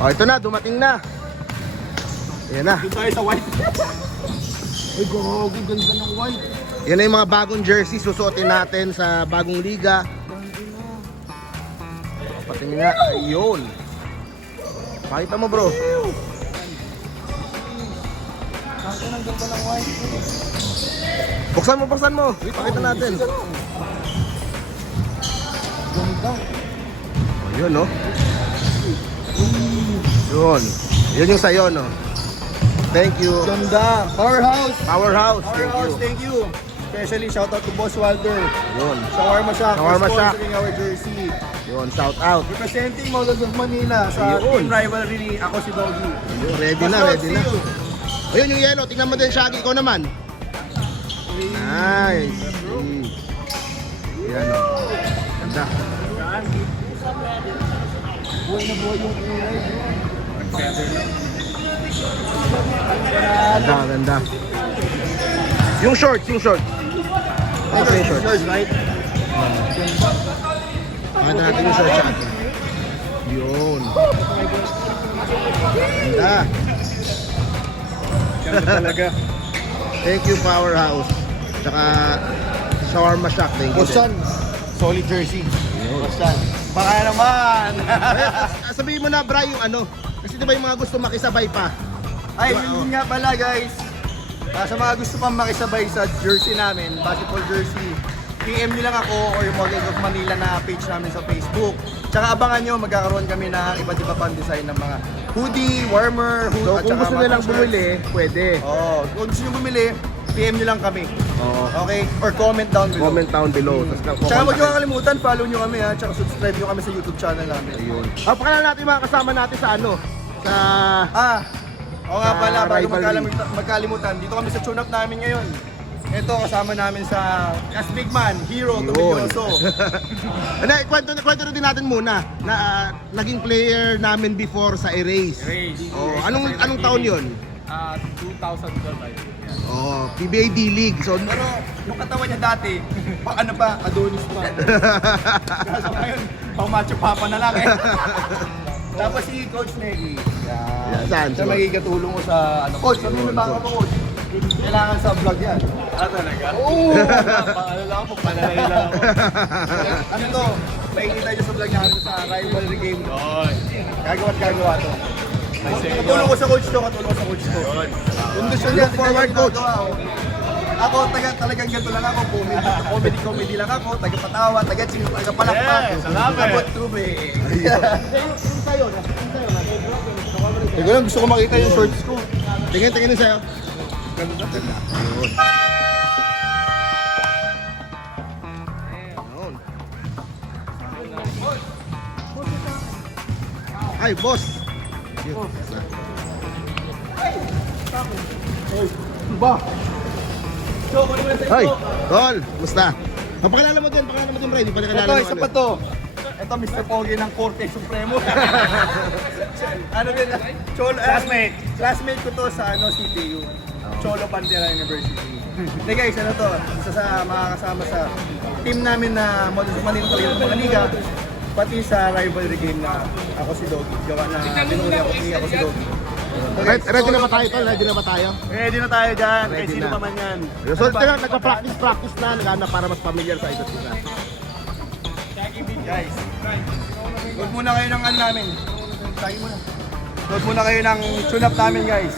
Oh, ito na, dumating na. Ayan na. Doon tayo sa white. Ay, gago, ganda ng white. Yan na yung mga bagong jersey susuotin natin sa bagong liga. Patingin nga, ayun. Pakita mo bro. Ganda. Buksan mo, buksan mo. Pakita natin. Ganda. Ayun no. Yun. Yun yung sayo no. Thank you. Ganda. Powerhouse. Powerhouse. Thank you. Powerhouse, thank you. Especially shout out to Boss Walter. Yun. Shawarma Shack. Shawarma Shack. sponsoring our jersey. Yun, shout out. Representing Models of Manila sa Ayun. team rivalry ako si Doggy. Yun, ready na, Boss Dog, ready na. you. Ayun yung yellow. Tingnan mo din, Shaggy. Ikaw naman. Nice. Mm. Yan o. Ganda. Buhay na buhay yung kulay. Ganda, ganda. Yung shorts, yung shorts. Ito yung shorts. Right? Pakita natin yung shorts sa atin. Yun. Ganda. Ganda talaga. Thank you, Powerhouse. Tsaka, Shawarma Shack. Thank you. din. Bosan, solid jersey. Yun. Bosan. Baka naman. Sabihin mo na, Bra, yung ano. Kasi di ba yung mga gusto makisabay pa? Ay, Diba, yun nga pala guys. Ah, sa mga gusto pang makisabay sa jersey namin, basketball jersey, PM nyo lang ako or yung Models of Manila na page namin sa Facebook. Tsaka abangan nyo, magkakaroon kami ng iba't iba pang design ng mga hoodie, warmer, hood, So, at kung gusto nilang bumili, pwede. Oo, kung gusto nyo bumili, PM nyo lang kami. Oo. Okay? Or comment down below. Comment down below. Tapos, Tsaka huwag nyo kakalimutan, follow nyo kami ha. Tsaka subscribe nyo kami sa YouTube channel namin. Ayun. Ah, pakala natin yung mga kasama natin sa ano? Sa... Ah, oo nga pala, bago rivalry. magkalimutan, magkalimutan, dito kami sa tune-up namin ngayon. Ito, kasama namin sa As Big Man, Hero, Yun. Tumilyoso. ano, kwento, kwento rin natin muna na ah, naging player namin before sa Erase. Race. Oh, anong anong taon 'yon? Ah, 2012 I think. Yeah. Oh, PBA D-League. So, Pero yung katawan niya dati, pa ano pa, Adonis pa. Kaso ngayon, pang macho papa na lang eh. Tapos si Coach Negi. Yan, saan? Siya magiging katulong ko sa ano. Coach, sabi mo baka po, Coach. Kailangan sa vlog yan. Ah, talaga? Oo! Ano lang ako, panalay lang ako. ano to? Makikita niyo sa vlog namin sa rivalry game. Yun. Gagawa at gagawa to. Katulong ko sa coach to, katulong ko sa coach. Yun. Kondisyon yan, forward coach. Ako, taga, talagang ganito lang ako. Comedy, comedy, comedy lang ako. Taga patawa, taga chill, taga palakpak. Yes, salamat. Abot tubig. Teka lang, gusto ko makita yung shorts ko. tingin, tingin din sa'yo. Ganda. Yun. Yun. Ay, boss. Yun. Ba? Ito? tol, musta? Ang pakilala mo din, pakilala mo din, Bray. Di pa nakilala Ito, mo isa pa to. Ito, Mr. Pogi ng Corte Supremo. ano din, Cholo, classmate. Classmate ko to sa ano, CPU. Cholo Bandera University. Hey guys, ano to? Isa sa mga kasama sa team namin na Models of Manila talaga ng mga liga. Pati sa rivalry game na ako si Doggy. Gawa na pinuli ako, pinuli ako si guys, Ready, ready na ba tayo, tol? Ready na ba tayo? Ready na tayo dyan. Kahit Ready sino na. pa man yan. So, tira, nagpa-practice, practice na, nagana para mas familiar sa isa't isa. Guys, load muna kayo ng ano namin. Tagi muna. Load muna kayo ng tune-up namin guys.